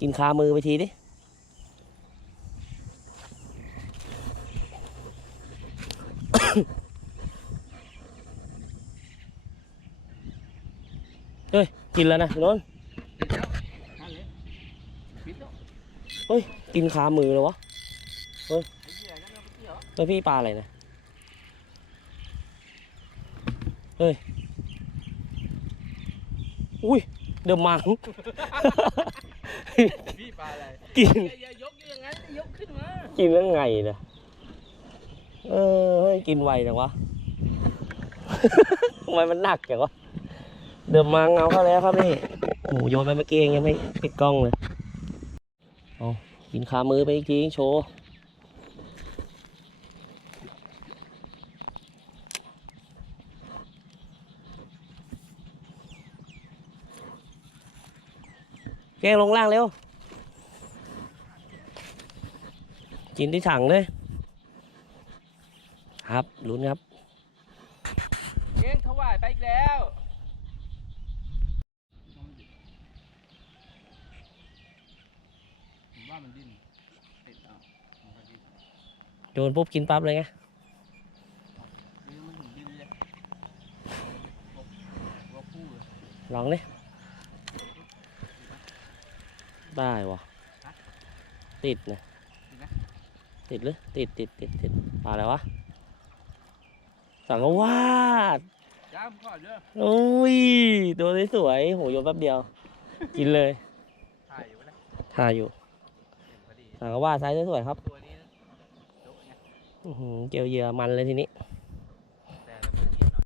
กินคามือไปทีดิเฮ้ย กินแล้วนะล้นเฮ้ย กินคามือเลยวะเหี้ยเอาไปเกี่ยวแล้วพี่ปลาอะไรนะ เฮ้ย อุ้ย เดอะมัง พี่ปลาอะไรกิน อย่าอย่ายกอย่างนั้นยกขึ้นมากินยังไงนะเออเฮ้ยกินไวจังวะ ทำไมมันหนักจังวะ เดิมมังเอาเข้าแล้วครับนี่โอ้โหโยนไปเมื่อกี้เองยังไม่ปิดกล้องเลย เอากินขามือไปอีกทีโชว์ แกงลงล่างเร็ว กินที่ถังเลย ครับลุ้นครับเก่งถวายไปอีกแล้ว ผมว่ามันดิ้นติดเอามันก็ดิ้นโยนปุ๊บกินปั๊บเลยไงนี่มันถึงดิ้นเลยหัวคู่เลยลองดิ ได้วะติดนะติดหรือติดติดติดติดปลาอะไรวะ สังกวาดจ้ามก่อนเด้อโอ้ยตัวสวยๆโหโยนแป๊บเดียว กินเลย ถ่ายอยู่นะถ่ายอยู่เห็นพอดีสังกวาดไซส์สวยๆครับ ตัวนี้นะยกไงอื้อหือเกี่ยวเหยื่อมันเลยทีนี้เ